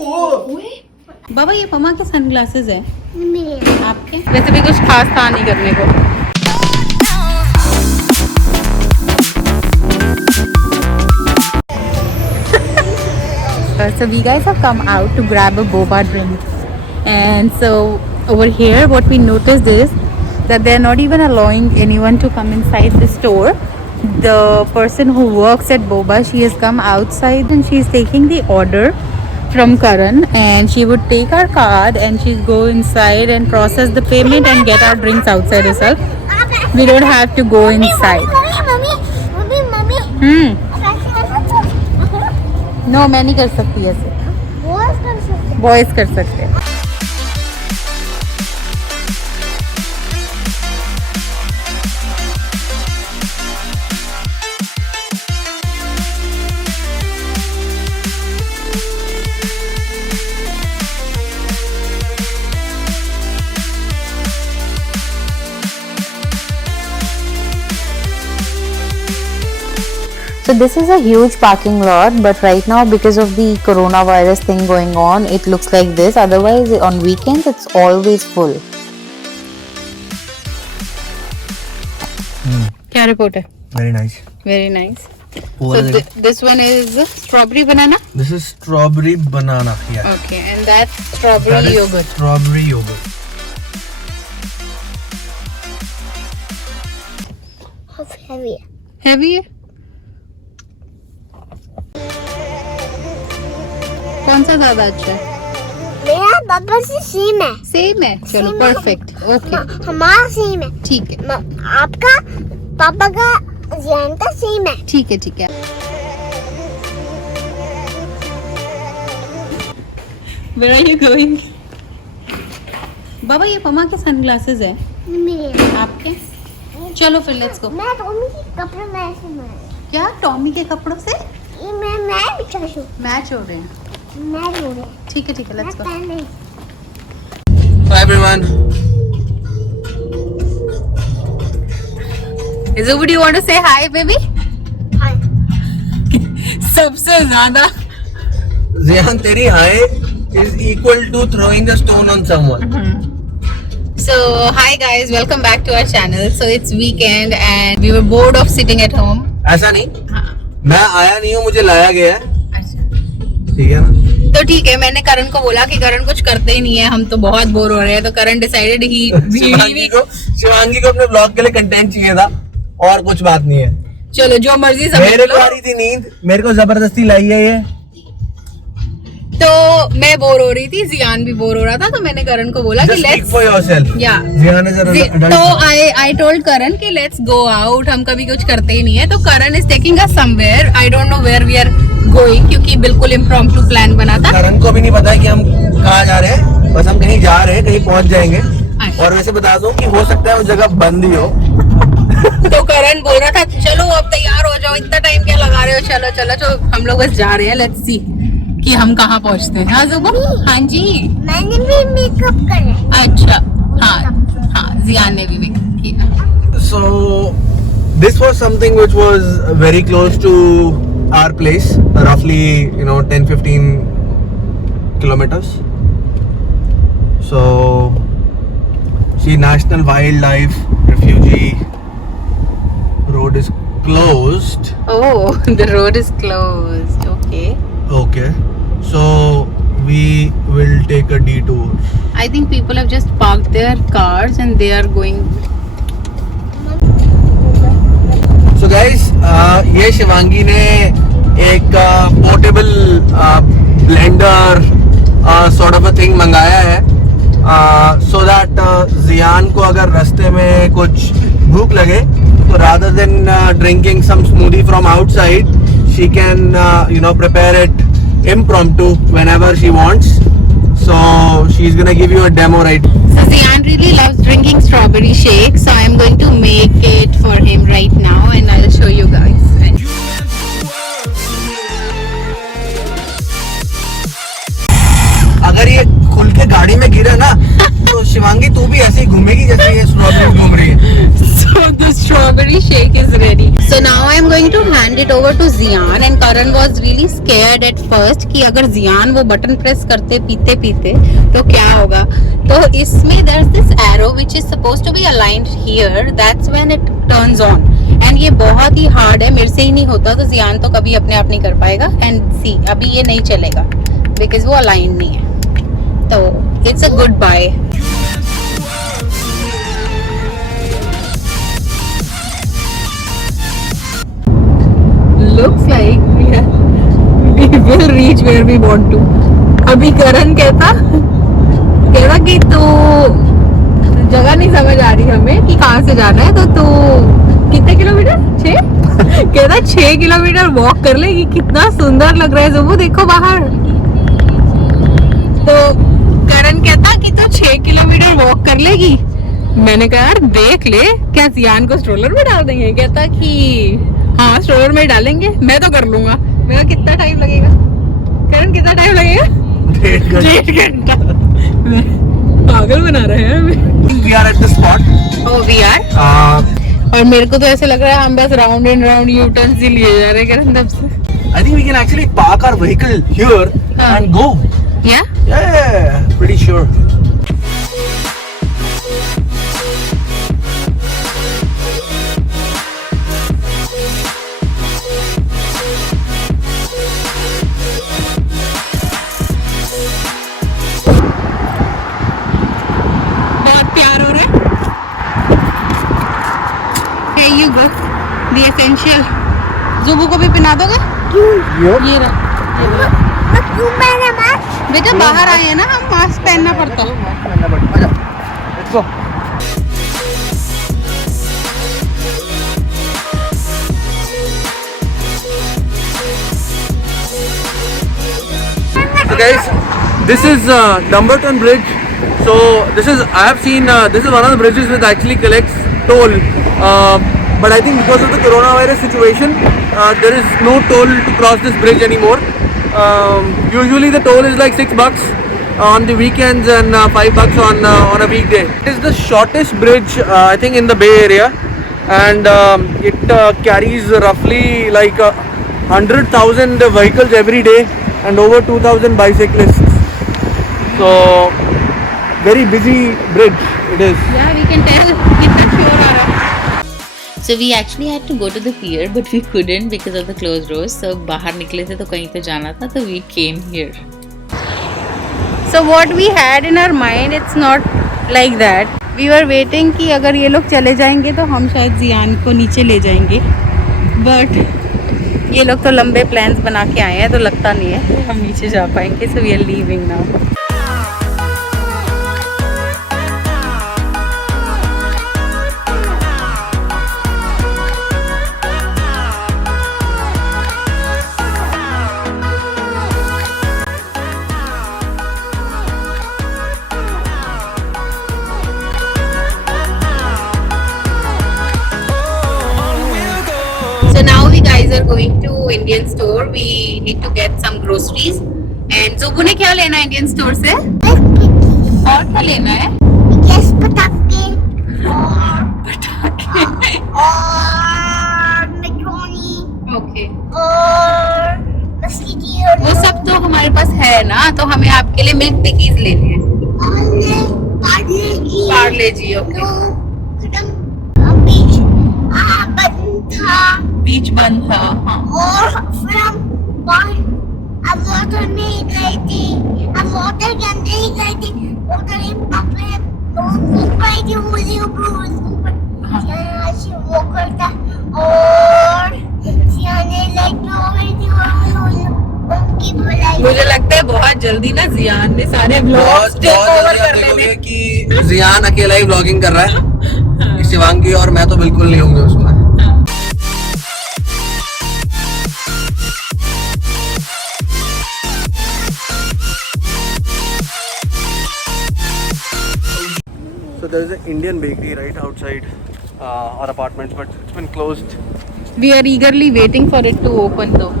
बाबा ये पमा के सनग्लासेस है मेरे आपके? वैसे भी कुछ खास था नहीं करने को। So we guys have come out to grab a boba drink, and so over here what we noticed is that they are not even allowing anyone to come inside the store. The person who works at boba, she has come outside and she is taking the order from Karan, and she would take our card and she'd go inside and process the payment and get our drinks outside herself. We don't have to go inside. No मैं नहीं कर सकती ऐसे, बॉयज कर सकते हैं। So this is a huge parking lot, but right now because of the coronavirus thing going on, it looks like this. Otherwise on weekends it's always full. क्या रिपोर्ट है? Very nice. Very nice. What So is it? this one is strawberry banana. This is strawberry banana. Yeah. Okay, and that's strawberry That is yogurt. Strawberry yogurt. How heavy? Heavy है? कौन सा ज्यादा अच्छा है? मेरा पापा से सेम है। सेम है, चलो Same है। परफेक्ट, ओके हमारा सेम है। ठीक है, आपका पापा का ज़ियान का सेम है। ठीक है, ठीक है। Where are you going? बाबा ये पमा के सनग्लासेस है मेरे आपके? चलो फिर लेट्स गो। मैं टॉमी के कपड़े में ऐसे बनाए। क्या टॉमी के कपड़ों से ये मैं बिछा हूँ। मैच हो रहे हैं? मैं रो रही हूँ। ठीक है, ठीक है, लेट्स गो। मैं नहीं। Hi everyone. Zubu, do you want to say hi, baby? Hi. सबसे ज्यादा Ziyan, तेरी hi is equal to throwing the stone on someone. So hi guys, welcome back to our channel. So it's weekend and we were bored of sitting at home. ऐसा नहीं, हाँ, मैं आया नहीं हूँ, मुझे लाया गया है, अच्छा। ठीक है ना? तो ठीक है, मैंने करण को बोला कि करण कुछ करते ही नहीं है, हम तो बहुत बोर हो रहे हैं, तो करण डिसाइडेड ही शिवांगी को अपने ब्लॉग के लिए कंटेंट चाहिए था और कुछ बात नहीं है। चलो जो मर्जी समझ मेरे को लो। आ रही थी नींद, मेरे को जबरदस्ती लाई है ये। तो मैं बोर हो रही थी, जियान भी बोर हो रहा था, तो मैंने करण को बोला कि Just speak let's for yourself. या जियान is an adult. तो आई टोल्ड करण कि लेट्स गो आउट, हम कभी कुछ करते ही नहीं है, तो Karan is taking us somewhere, I don't know where we are going, क्योंकि बिल्कुल इम्प्रॉम्प्टू प्लान बना था। करण को भी नहीं पता है कि हम कहाँ जा रहे हैं, बस हम कहीं जा रहे हैं, कहीं पहुंच जाएंगे। और वैसे बता दूं कि हो सकता है वो जगह बंद ही हो। तो करण बोल रहा था चलो अब तैयार हो जाओ, इतना टाइम क्या लगा रहे हो, चलो चलो, तो हम लोग बस जा रहे हैं, लेट्स सी कि हम कहाँ पहुँचते हैं। हाँ जुबू, हाँ जी, मैंने भी मेकअप करा। अच्छा, हाँ हाँ, जियान ने भी मेकअप किया। So this was something which was very close to our place, roughly 10-15 kilometers. So see, National Wildlife Refugee Road is closed. Oh, the road is closed. Okay. Okay, so we will take a detour. I think people have just parked their cars and they are going. So guys, ये शिवांगी ने एक portable blender sort of a thing मंगाया है, so that जियान को अगर रास्ते में कुछ भूख लगे तो rather than drinking some smoothie from outside, she can prepare it impromptu whenever she wants. So she's gonna give you a demo right. So Ziyan really loves drinking strawberry shake, so I am going to make it for him right now and I'll show you guys. अगर ये खुल के गाड़ी में गिरे ना तो शिवांगी तू भी ऐसे ही घूमेगी जैसे ये स्ट्रॉबेरी घूम रही है. So the strawberry shake is ready. So now I am going to hand it over to Zian, and Karan was really scared at first कि अगर Zian वो बटन प्रेस करते पीते पीते तो क्या होगा. तो इसमें there's this arrow which is supposed to be aligned here. That's when it turns on. And ये बहुत ही hard है, मेरे से ही नहीं होता तो Zian तो कभी अपने आप नहीं कर पाएगा. And see अभी ये नहीं चलेगा because वो aligned नहीं है. तो it's a good buy. Looks like we will reach where we want to. अभी करण कहता कि तू जगह नहीं समझ आ रही हमें कि कहाँ से जाना है, तो तू कितने किलोमीटर 6 कहता 6 किलोमीटर वॉक कर लेगी. कितना सुंदर लग रहा है जुबू, देखो बाहर. तो करण कहता कि तू 6 किलोमीटर वॉक कर लेगी. मैंने कहा यार देख ले, क्या जियान को स्ट्रोलर में डाल देंगे. कहता कि हाँ स्टोर में डालेंगे, मैं तो कर लूंगा. मेरा कितना टाइम लगेगा करण, कितना टाइम लगेगा? 1.5 घंटा. पागल बना रहे हैं हमें. We are at the spot. Oh, we are? और मेरे को तो ऐसे लग रहा है हम बस round and round you turn ही लिए जा रहे हैं करण तब से. I think we can actually park our vehicle here and go. Yeah? Yeah, pretty sure. You go. The essential. जुबू को भी पिना दोगे? ये रहा. क्यों मैंने मास्क? बेटा बाहर आए हैं ना हम, मास्क पहनना पड़ता है. Let's go. So guys, this is Dumbarton Bridge. So this is, I have seen this is one of the bridges which actually collects toll. But I think because of the coronavirus situation, there is no toll to cross this bridge anymore. Usually the toll is like $6 on the weekends and $5 on a weekday. It is the shortest bridge I think in the Bay Area, and it carries roughly like 100,000 vehicles every day and over 2,000 bicyclists. So very busy bridge it is. Yeah, we can tell. कितना sure आ रहा है. So we actually had to go to the pier, but we couldn't because of the closed doors. So बाहर निकले थे तो कहीं तो जाना था, तो we came here. So what we had in our mind, it's not like that. We were waiting कि अगर ये लोग चले जाएंगे तो हम शायद जियान को नीचे ले जाएंगे. But ये लोग तो लंबे प्लान्स बना के आए हैं, तो लगता नहीं है हम नीचे जा पाएंगे. So we are leaving now. So now we guys are going to Indian store. We need to get some groceries. And Zubu ने क्या लेना है Indian store से? और क्या लेना है? Yes, पटाखे और macaroni Okay. और मस्की वो सब तो हमारे पास है ना, तो हमें आपके लिए मिल्क टिकीज लेने हैं. पार्ले जी. ओके. बीच बंद था. हाँ. और फिर हम अब वाटर में ही गए थे, अब वाटर के अंदर ही गए थे. उधर ही अपने ऊपर ही मुझे ऊपर वो करता और सियाने मुझे लगता है बहुत जल्दी ना जियान ने सारे ब्लॉग्स टेक ओवर कर लेने. कि जियान अकेला ही ब्लॉगिंग कर रहा है. शिवांगी और मैं तो बिल्कुल नहीं होंगे उसमें. So there is an Indian bakery right outside our apartments, but it's been closed. We are eagerly waiting for it to open though.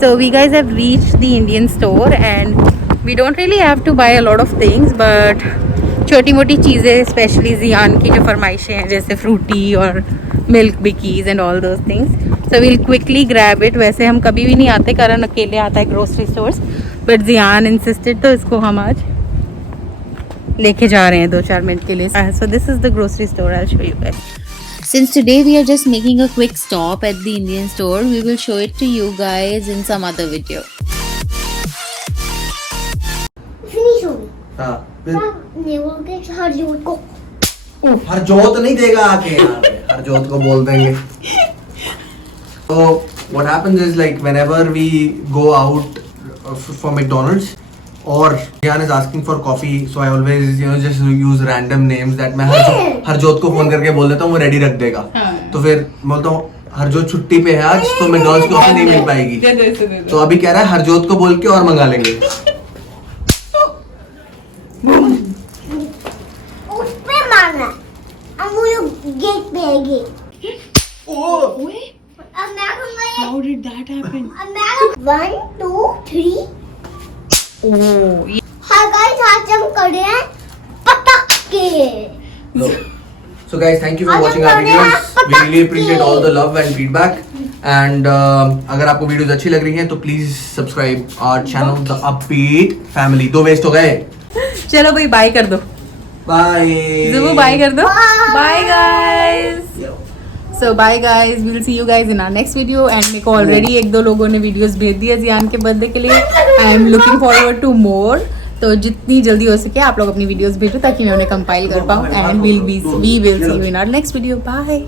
So we guys have reached the Indian store and we don't really have to buy a lot of things, but छोटी मोटी चीज़ें स्पेशली जियान की जो फरमाइशें हैं जैसे फ्रूटी और मिल्क बिकीज and all those things, so will quickly grab it. वैसे हम कभी भी नहीं आते, करण अकेले आता है grocery stores, but Jiyan insisted तो इसको हम आज लेके जा रहे हैं 2-4 मिनट के लिए. So this is the grocery store, I will show you guys. Since today we are just making a quick stop at the Indian store, we will show it to you guys in some other video. Finish हो गई. हाँ ने बोल के हरजोत को हरजोत नहीं देगा आके यार, हरजोत को बोल देंगे. So what happens is like whenever we go out for McDonald's or Jan is asking for coffee, so I always just use random names that मैं हरजोत को फोन करके बोल देता हूँ, वो रेडी रख देगा. तो फिर बोलता हूँ हरजोत छुट्टी पे है आज, तो मैकडॉनल्ड्स की ऑफर नहीं मिल पाएगी. तो अभी कह रहा है हरजोत को बोल के और मंगा लेंगे. उस पे मारना. अब वो गेट पे है गेट. अब मैं कहूँगा ये. How did that happen? अब मैं 1 2 3. Oh, हाँ गाइस, आज हम कर रहे हैं पटाखे. So guys, thank you for watching our videos. We really appreciate all the love and feedback. And अगर आपको वीडियोस अच्छी लग रही हैं तो please subscribe our channel The Upbeat Family. 2 waste हो गए. चलो भाई बाय कर दो. Bye. ज़ुबू बाय कर दो. Bye guys. So bye guys, we'll see you guys in our next video. And मेरे को ऑलरेडी 1-2 लोगों ने वीडियोस भेज दिए जियान के बर्थडे के लिए. I am looking forward to more. तो जितनी जल्दी हो सके आप लोग अपनी वीडियोस भेजो ताकि मैं उन्हें कंपाइल कर पाऊँ. And we will see you in our next video. Bye.